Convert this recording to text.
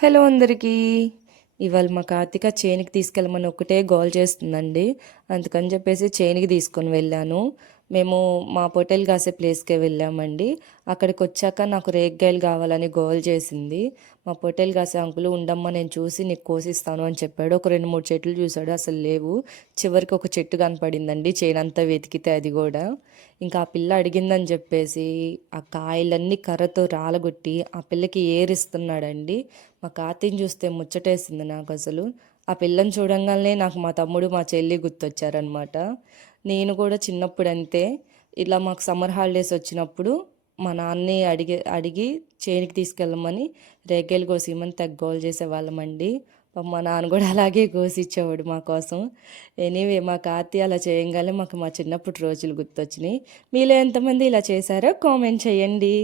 Hello అందరికీ. ఇవాళ మా కార్తీక చేనికి తీసుకెళ్ళమని ఒకటే గోల్ చేస్తుందండి. అందుకని చెప్పేసి చేనికి తీసుకొని వెళ్ళాను. మేము మా పొట్టేలు కాసే ప్లేస్కే వెళ్ళామండి. అక్కడికి వచ్చాక నాకు రేగ్గాయలు కావాలని గోల్ చేసింది. మా పొట్టేలు కాసే అంకులు ఉండమ్మా నేను చూసి నీకు కోసిస్తాను అని చెప్పాడు. ఒక 2-3 చెట్లు చూశాడు, అసలు లేవు. చివరికి ఒక చెట్టు కనపడిందండి, చేనంతా వెతికితే అది కూడా. ఇంకా ఆ పిల్ల అడిగిందని చెప్పేసి ఆ కాయలన్నీ కర్రతో రాలగొట్టి ఆ పిల్లకి ఏరిస్తున్నాడండి. మా కాతిని చూస్తే ముచ్చటేసింది నాకు అసలు. ఆ పిల్లని చూడంగానే నాకు మా తమ్ముడు మా చెల్లి గుర్తొచ్చారనమాట. నేను కూడా చిన్నప్పుడు అంతే, ఇలా మాకు సమ్మర్ హాలిడేస్ వచ్చినప్పుడు మా నాన్ని అడిగి చేనికి తీసుకెళ్ళమని రేగేలు కోసిమని గోల్ చేసేవాళ్ళమండి. మా నాన్న కూడా అలాగే కోసిచ్చేవాడు మా కోసం. ఎనీవే మా కార్తీ అలా చేయంగానే మాకు మా చిన్నప్పటి రోజులు గుర్తొచ్చినాయి. మీలో ఎంతమంది ఇలా చేశారో కామెంట్ చేయండి.